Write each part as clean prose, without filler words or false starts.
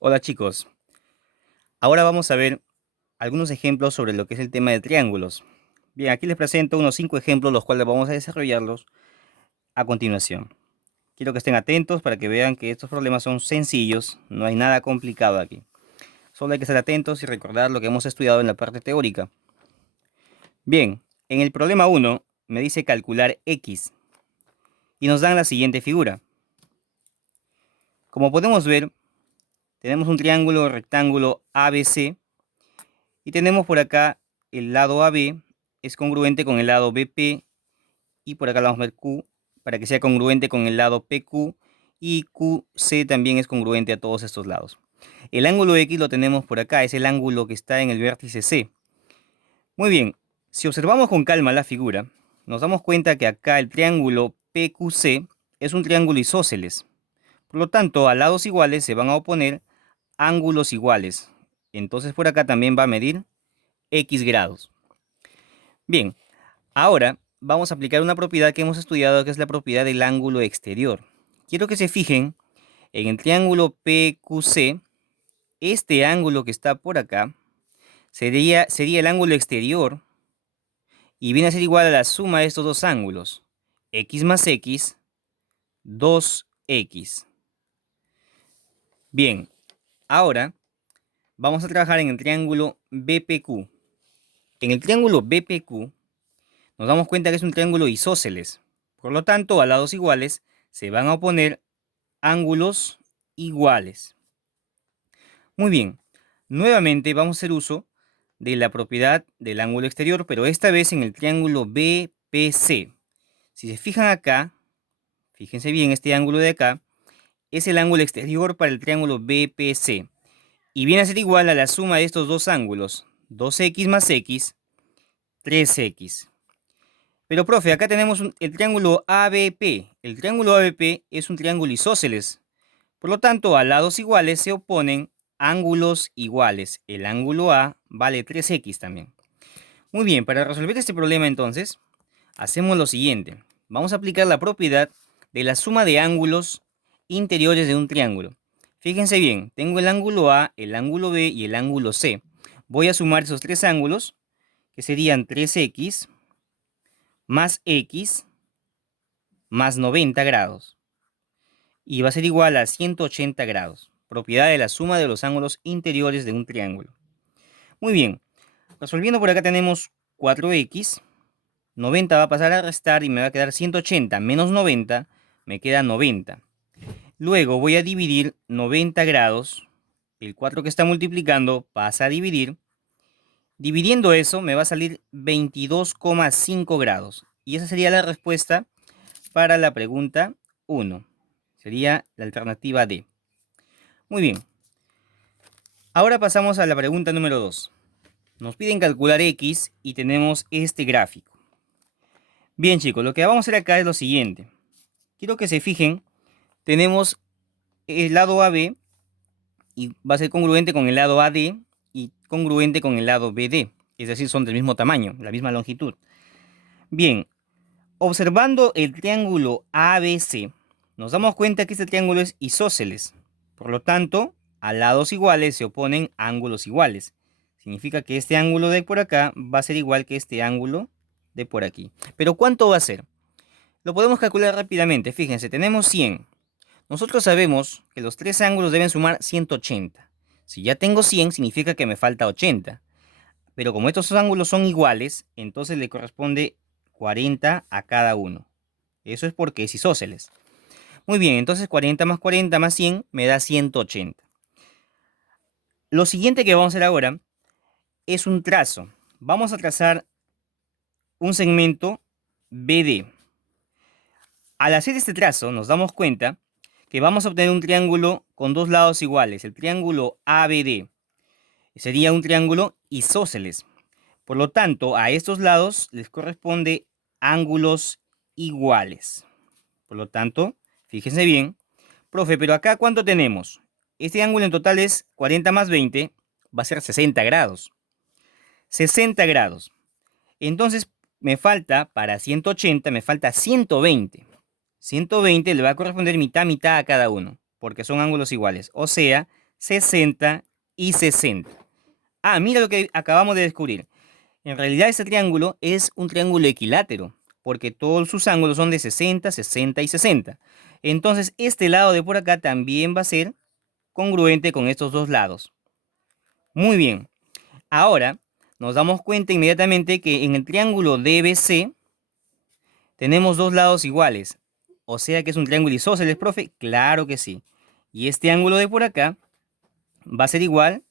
Hola chicos, ahora vamos a ver algunos ejemplos sobre lo que es el tema de triángulos. Bien, aquí les presento unos 5 ejemplos, los cuales vamos a desarrollarlos a continuación. Quiero que estén atentos para que vean que estos problemas son sencillos, no hay nada complicado aquí. Solo hay que estar atentos y recordar lo que hemos estudiado en la parte teórica. Bien, en el problema 1 me dice calcular x y nos dan la siguiente figura. Como podemos ver, tenemos un triángulo rectángulo ABC y tenemos por acá el lado AB es congruente con el lado BP y por acá le vamos a ver Q para que sea congruente con el lado PQ y QC también es congruente a todos estos lados. El ángulo X lo tenemos por acá, es el ángulo que está en el vértice C. Muy bien, si observamos con calma la figura, nos damos cuenta que acá el triángulo PQC es un triángulo isósceles. Por lo tanto, a lados iguales se van a oponer ángulos iguales. Entonces por acá también va a medir X grados. Bien, ahora vamos a aplicar una propiedad que hemos estudiado, que es la propiedad del ángulo exterior. Quiero que se fijen en el triángulo PQC. Este ángulo que está por acá sería el ángulo exterior y viene a ser igual a la suma de estos dos ángulos. X más X, 2X. Bien, ahora vamos a trabajar en el triángulo BPQ. En el triángulo BPQ nos damos cuenta que es un triángulo isósceles. Por lo tanto, a lados iguales se van a oponer ángulos iguales. Muy bien, nuevamente vamos a hacer uso de la propiedad del ángulo exterior, pero esta vez en el triángulo BPC. Si se fijan acá, fíjense bien, este ángulo de acá es el ángulo exterior para el triángulo BPC. Y viene a ser igual a la suma de estos dos ángulos, 2x más x, 3x. Pero, profe, acá tenemos el triángulo ABP. El triángulo ABP es un triángulo isósceles. Por lo tanto, a lados iguales se oponen ángulos iguales. El ángulo A vale 3x también. Muy bien, para resolver este problema entonces, hacemos lo siguiente. Vamos a aplicar la propiedad de la suma de ángulos interiores de un triángulo. Fíjense bien, tengo el ángulo A, el ángulo B y el ángulo C. Voy a sumar esos tres ángulos, que serían 3x más x más 90 grados. Y va a ser igual a 180 grados. Propiedad de la suma de los ángulos interiores de un triángulo. Muy bien. Resolviendo por acá tenemos 4x. 90 va a pasar a restar y me va a quedar 180 menos 90. Me queda 90. Luego voy a dividir 90 grados. El 4 que está multiplicando pasa a dividir. Dividiendo eso me va a salir 22,5 grados. Y esa sería la respuesta para la pregunta 1. Sería la alternativa D. Muy bien. Ahora pasamos a la pregunta número 2. Nos piden calcular X y tenemos este gráfico. Bien chicos, lo que vamos a hacer acá es lo siguiente. Quiero que se fijen, tenemos el lado AB y va a ser congruente con el lado AD y congruente con el lado BD. Es decir, son del mismo tamaño, la misma longitud. Bien, observando el triángulo ABC, nos damos cuenta que este triángulo es isósceles. Por lo tanto, a lados iguales se oponen ángulos iguales. Significa que este ángulo de por acá va a ser igual que este ángulo de por aquí. Pero ¿cuánto va a ser? Lo podemos calcular rápidamente. Fíjense, tenemos 100. Nosotros sabemos que los tres ángulos deben sumar 180. Si ya tengo 100, significa que me falta 80. Pero como estos ángulos son iguales, entonces le corresponde 40 a cada uno. Eso es porque es isósceles. Muy bien, entonces 40 más 100 me da 180. Lo siguiente que vamos a hacer ahora es un trazo. Vamos a trazar un segmento BD. Al hacer este trazo nos damos cuenta que vamos a obtener un triángulo con dos lados iguales. El triángulo ABD sería un triángulo isósceles. Por lo tanto, a estos lados les corresponde ángulos iguales. Por lo tanto, fíjense bien. Profe, pero acá ¿cuánto tenemos? Este ángulo en total es 40 más 20, va a ser 60 grados. 60 grados. Entonces, me falta, para 180, me falta 120. 120 le va a corresponder mitad, mitad a cada uno, porque son ángulos iguales. O sea, 60 y 60. Ah, mira lo que acabamos de descubrir. En realidad este triángulo es un triángulo equilátero, porque todos sus ángulos son de 60, 60 y 60. Entonces este lado de por acá también va a ser congruente con estos dos lados. Muy bien. Ahora nos damos cuenta inmediatamente que en el triángulo DBC tenemos dos lados iguales. O sea que es un triángulo isósceles, profe. Claro que sí. Y este ángulo de por acá va a ser igual,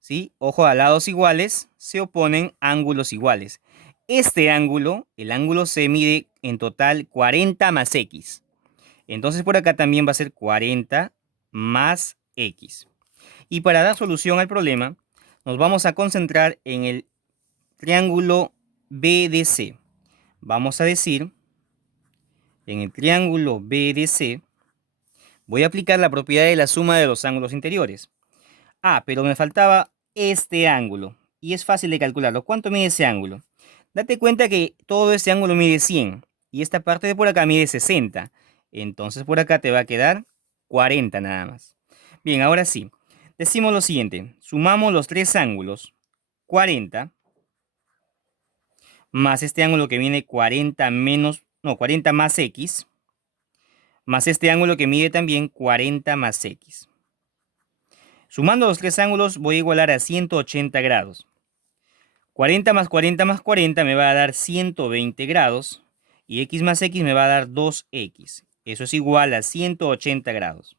¿sí? Ojo, a lados iguales se oponen ángulos iguales. Este ángulo, el ángulo C, mide en total 40 más X. Entonces por acá también va a ser 40 más X. Y para dar solución al problema, nos vamos a concentrar en el triángulo BDC. Vamos a decir, en el triángulo BDC, voy a aplicar la propiedad de la suma de los ángulos interiores. Ah, pero me faltaba este ángulo. Y es fácil de calcularlo. ¿Cuánto mide ese ángulo? Date cuenta que todo este ángulo mide 100. Y esta parte de por acá mide 60. Entonces por acá te va a quedar 40 nada más. Bien, ahora sí. Decimos lo siguiente. Sumamos los tres ángulos. 40 más este ángulo que viene 40 menos, no, 40 más X, más este ángulo que mide también 40 más X. Sumando los tres ángulos voy a igualar a 180 grados. 40 más 40 más 40 me va a dar 120 grados y X más X me va a dar 2X. Eso es igual a 180 grados.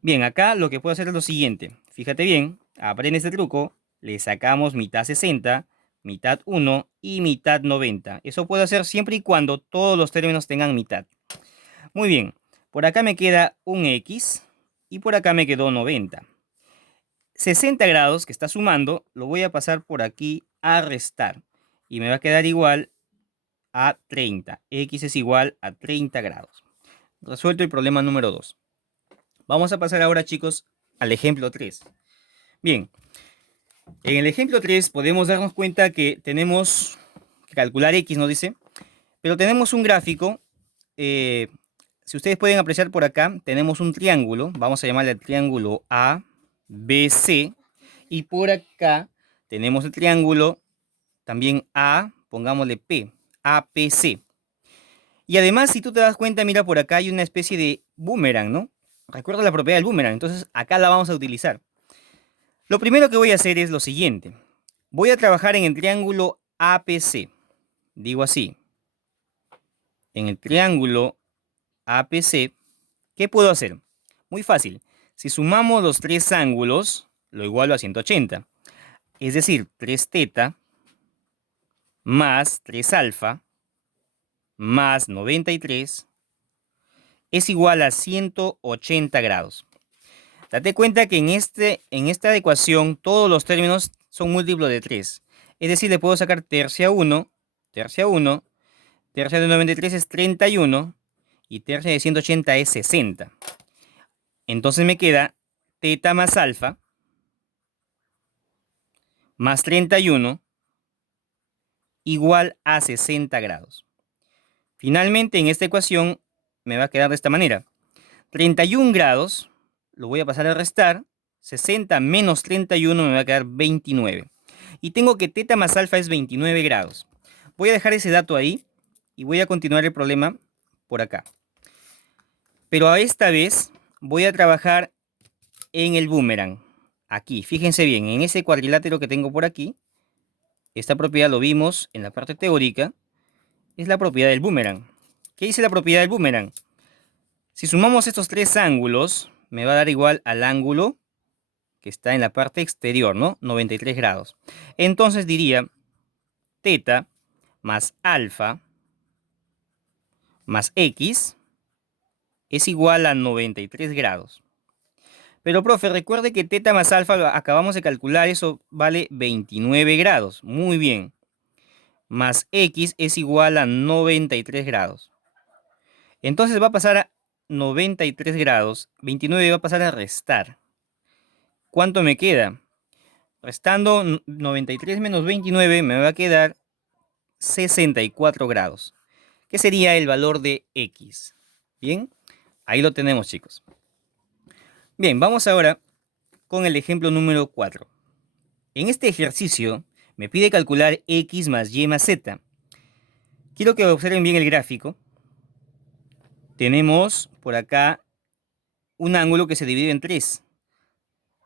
Bien, acá lo que puedo hacer es lo siguiente. Fíjate bien, aprende este truco, le sacamos mitad 60, mitad 1 y mitad 90. Eso puedo hacer siempre y cuando todos los términos tengan mitad. Muy bien, por acá me queda un X y por acá me quedó 90. 60 grados que está sumando, lo voy a pasar por aquí a restar. Y me va a quedar igual a 30. X es igual a 30 grados. Resuelto el problema número 2. Vamos a pasar ahora, chicos, al ejemplo 3. Bien, en el ejemplo 3 podemos darnos cuenta que tenemos que calcular X, nos dice, pero tenemos un gráfico. Si ustedes pueden apreciar por acá, tenemos un triángulo. Vamos a llamarle el triángulo ABC. Y por acá tenemos el triángulo también A, pongámosle P, APC. Y además, si tú te das cuenta, mira, por acá hay una especie de boomerang, ¿no? Recuerda la propiedad del boomerang, entonces acá la vamos a utilizar. Lo primero que voy a hacer es lo siguiente. Voy a trabajar en el triángulo APC. Digo así. En el triángulo APC, ¿qué puedo hacer? Muy fácil. Si sumamos los tres ángulos, lo igualo a 180. Es decir, 3 teta más 3 alfa más 93 es igual a 180 grados. Date cuenta que en esta ecuación todos los términos son múltiplos de 3. Es decir, le puedo sacar tercia 1, tercia 1, tercia de 93 es 31 y tercia de 180 es 60. Entonces me queda teta más alfa más 31 igual a 60 grados. Finalmente, en esta ecuación me va a quedar de esta manera. 31 grados, lo voy a pasar a restar. 60 menos 31 me va a quedar 29. Y tengo que teta más alfa es 29 grados. Voy a dejar ese dato ahí y voy a continuar el problema por acá. Pero a esta vez voy a trabajar en el boomerang. Aquí, fíjense bien, en ese cuadrilátero que tengo por aquí. Esta propiedad lo vimos en la parte teórica. Es la propiedad del boomerang. ¿Qué dice la propiedad del boomerang? Si sumamos estos tres ángulos, me va a dar igual al ángulo que está en la parte exterior, ¿no? 93 grados. Entonces diría teta más alfa más x es igual a 93 grados. Pero, profe, recuerde que teta más alfa lo acabamos de calcular, eso vale 29 grados. Muy bien. Más x es igual a 93 grados. Entonces va a pasar a 93 grados. 29 va a pasar a restar. ¿Cuánto me queda? Restando 93 menos 29 me va a quedar 64 grados. ¿Qué sería el valor de x? Bien, ahí lo tenemos, chicos. Bien, vamos ahora con el ejemplo número 4. En este ejercicio me pide calcular x más y más z. Quiero que observen bien el gráfico. Tenemos por acá un ángulo que se divide en 3.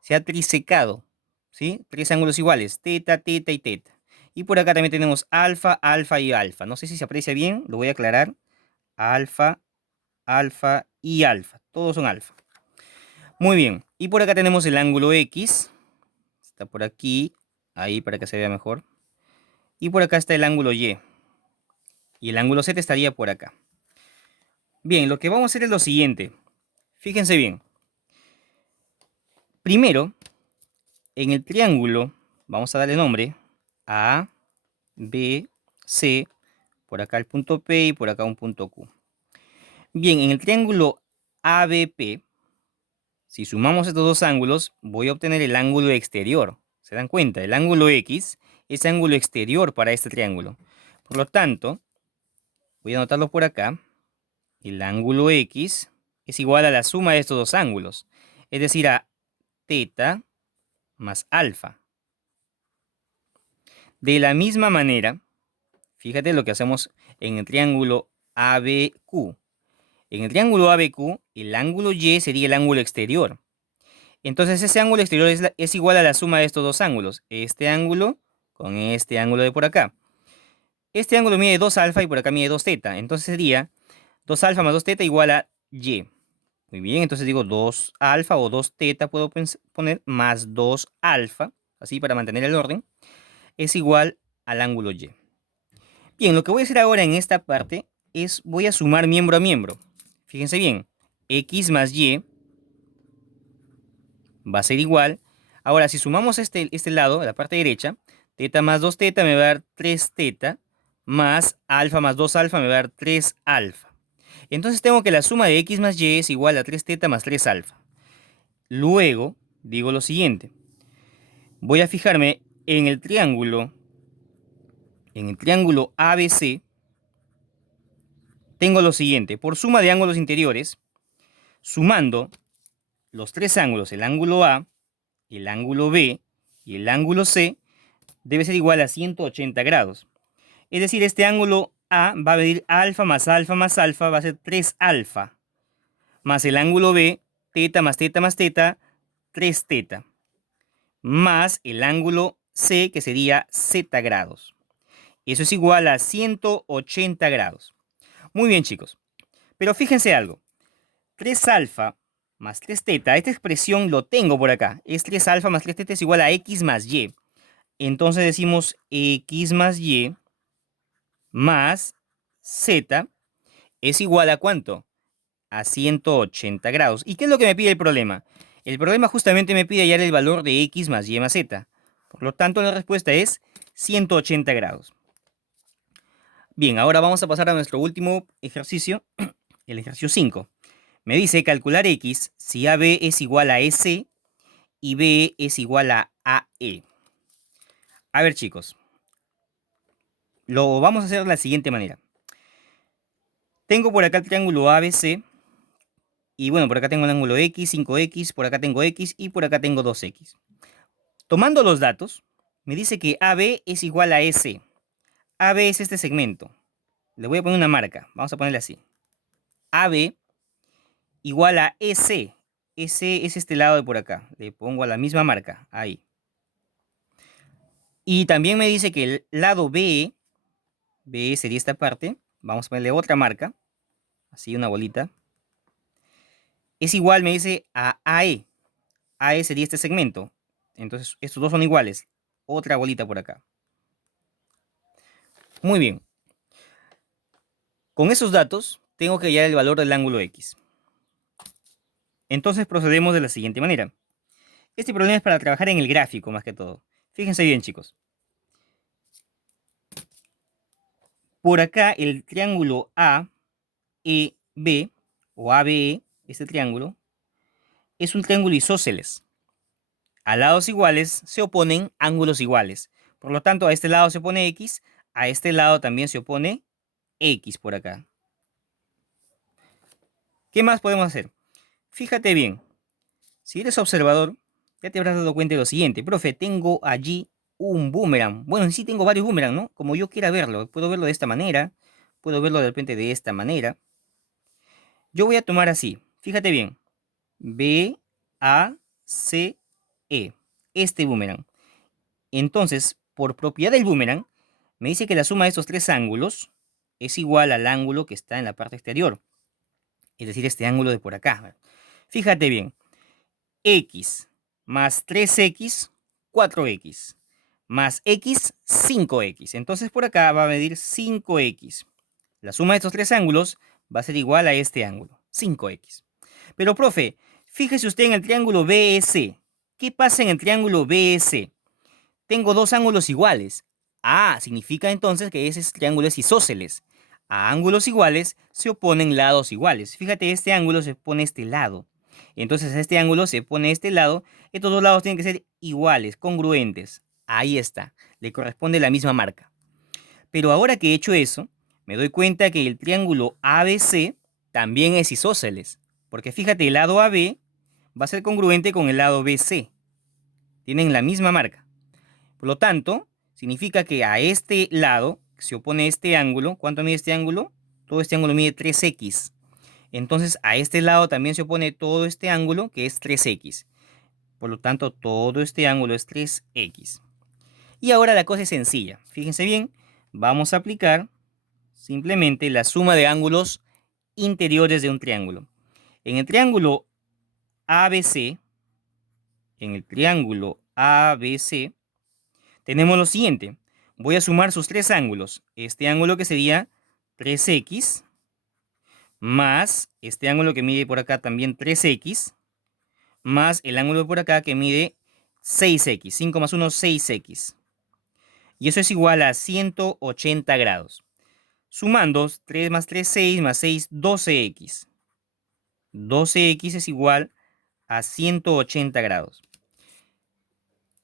Se ha trisecado, ¿sí? 3 ángulos iguales, teta, teta y teta. Y por acá también tenemos alfa, alfa y alfa. No sé si se aprecia bien, lo voy a aclarar. Alfa, alfa y alfa. Todos son alfa. Muy bien. Y por acá tenemos el ángulo X. Está por aquí, ahí para que se vea mejor. Y por acá está el ángulo Y. Y el ángulo Z estaría por acá. Bien, lo que vamos a hacer es lo siguiente. Fíjense bien. Primero, en el triángulo, vamos a darle nombre A, B, C. Por acá el punto P y por acá un punto Q. Bien, en el triángulo ABP, si sumamos estos dos ángulos, voy a obtener el ángulo exterior. ¿Se dan cuenta? El ángulo X es ángulo exterior para este triángulo. Por lo tanto, voy a anotarlo por acá. El ángulo X es igual a la suma de estos dos ángulos. Es decir, a teta más alfa. De la misma manera, fíjate lo que hacemos en el triángulo ABQ. En el triángulo ABQ, el ángulo Y sería el ángulo exterior. Entonces ese ángulo exterior es igual a la suma de estos dos ángulos. Este ángulo con este ángulo de por acá. Este ángulo mide 2 alfa y por acá mide 2 teta. Entonces sería 2 alfa más 2 teta igual a Y. Muy bien, entonces digo 2 alfa o 2 teta puedo poner más 2 alfa, así para mantener el orden, es igual al ángulo Y. Bien, lo que voy a hacer ahora en esta parte es voy a sumar miembro a miembro. Fíjense bien, X más Y va a ser igual. Ahora, si sumamos este lado, la parte derecha, teta más 2 teta me va a dar 3 teta, más alfa más 2 alfa me va a dar 3 alfa. Entonces tengo que la suma de X más Y es igual a 3 teta más 3 alfa. Luego, digo lo siguiente. Voy a fijarme en el triángulo ABC. Tengo lo siguiente. Por suma de ángulos interiores, sumando los tres ángulos, el ángulo A, el ángulo B y el ángulo C, debe ser igual a 180 grados. Es decir, este ángulo A va a medir alfa más alfa más alfa, va a ser 3 alfa. Más el ángulo B, teta más teta más teta, 3 teta. Más el ángulo C, que sería z grados. Eso es igual a 180 grados. Muy bien, chicos. Pero fíjense algo. 3 alfa más 3 teta, esta expresión lo tengo por acá. Es 3 alfa más 3 teta es igual a X más Y. Entonces decimos X más Y más Z es igual a ¿cuánto? A 180 grados. ¿Y qué es lo que me pide el problema? El problema justamente me pide hallar el valor de X más Y más Z. Por lo tanto, la respuesta es 180 grados. Bien, ahora vamos a pasar a nuestro último ejercicio, el ejercicio 5. Me dice calcular X si AB es igual a EC y BE es igual a AE. A ver, chicos, lo vamos a hacer de la siguiente manera. Tengo por acá el triángulo ABC y bueno, por acá tengo el ángulo X, 5X, por acá tengo X y por acá tengo 2X. Tomando los datos, me dice que AB es igual a EC. AB es este segmento. Le voy a poner una marca. Vamos a ponerle así. AB igual a EC. EC es este lado de por acá. Le pongo a la misma marca. Ahí. Y también me dice que el lado BE, BE sería esta parte. Vamos a ponerle otra marca. Así, una bolita. Es igual, me dice, a AE. AE sería este segmento. Entonces, estos dos son iguales. Otra bolita por acá. Muy bien. Con esos datos, tengo que hallar el valor del ángulo X. Entonces procedemos de la siguiente manera. Este problema es para trabajar en el gráfico más que todo. Fíjense bien, chicos. Por acá el triángulo AEB o ABE, este triángulo, es un triángulo isósceles. A lados iguales se oponen ángulos iguales. Por lo tanto, a este lado se opone X, a este lado también se opone X por acá. ¿Qué más podemos hacer? Fíjate bien. Si eres observador, ya te habrás dado cuenta de lo siguiente. Profe, tengo allí un boomerang. Bueno, sí tengo varios boomerang, ¿no? Como yo quiera verlo. Puedo verlo de esta manera. Puedo verlo de repente de esta manera. Yo voy a tomar así. Fíjate bien. B, A, C, E. Este boomerang. Entonces, por propiedad del boomerang, me dice que la suma de estos tres ángulos es igual al ángulo que está en la parte exterior. Es decir, este ángulo de por acá. Fíjate bien. X más 3x, 4x. Más x, 5x. Entonces por acá va a medir 5x. La suma de estos tres ángulos va a ser igual a este ángulo, 5x. Pero, profe, fíjese usted en el triángulo BEC. ¿Qué pasa en el triángulo BEC? Tengo dos ángulos iguales. Ah, significa entonces que ese triángulo es isósceles. A ángulos iguales se oponen lados iguales. Fíjate, este ángulo se pone a este lado. Entonces a este ángulo se pone a este lado. Estos dos lados tienen que ser iguales, congruentes. Ahí está. Le corresponde la misma marca. Pero ahora que he hecho eso, me doy cuenta que el triángulo ABC también es isósceles. Porque fíjate, el lado AB va a ser congruente con el lado BC. Tienen la misma marca. Por lo tanto, significa que a este lado se opone este ángulo. ¿Cuánto mide este ángulo? Todo este ángulo mide 3x. Entonces, a este lado también se opone todo este ángulo, que es 3x. Por lo tanto, todo este ángulo es 3x. Y ahora la cosa es sencilla. Fíjense bien, vamos a aplicar simplemente la suma de ángulos interiores de un triángulo. En el triángulo ABC, tenemos lo siguiente. Voy a sumar sus tres ángulos. Este ángulo que sería 3x, más este ángulo que mide por acá también 3x, más el ángulo de por acá que mide 6x. 5 más 1, 6x. Y eso es igual a 180 grados. Sumando 3 más 3, 6 más 6, 12x. 12x es igual a 180 grados.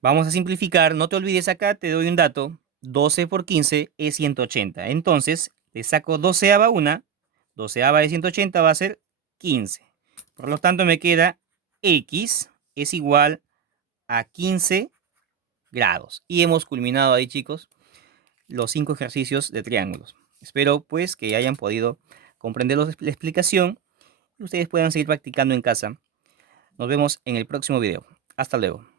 Vamos a simplificar. No te olvides acá, te doy un dato. 12 por 15 es 180. Entonces, le saco 12ava una. 12ava de 180 va a ser 15. Por lo tanto, me queda x es igual a 15 grados. Y hemos culminado ahí, chicos, los 5 ejercicios de triángulos. Espero, pues, que hayan podido comprender la explicación y ustedes puedan seguir practicando en casa. Nos vemos en el próximo video. Hasta luego.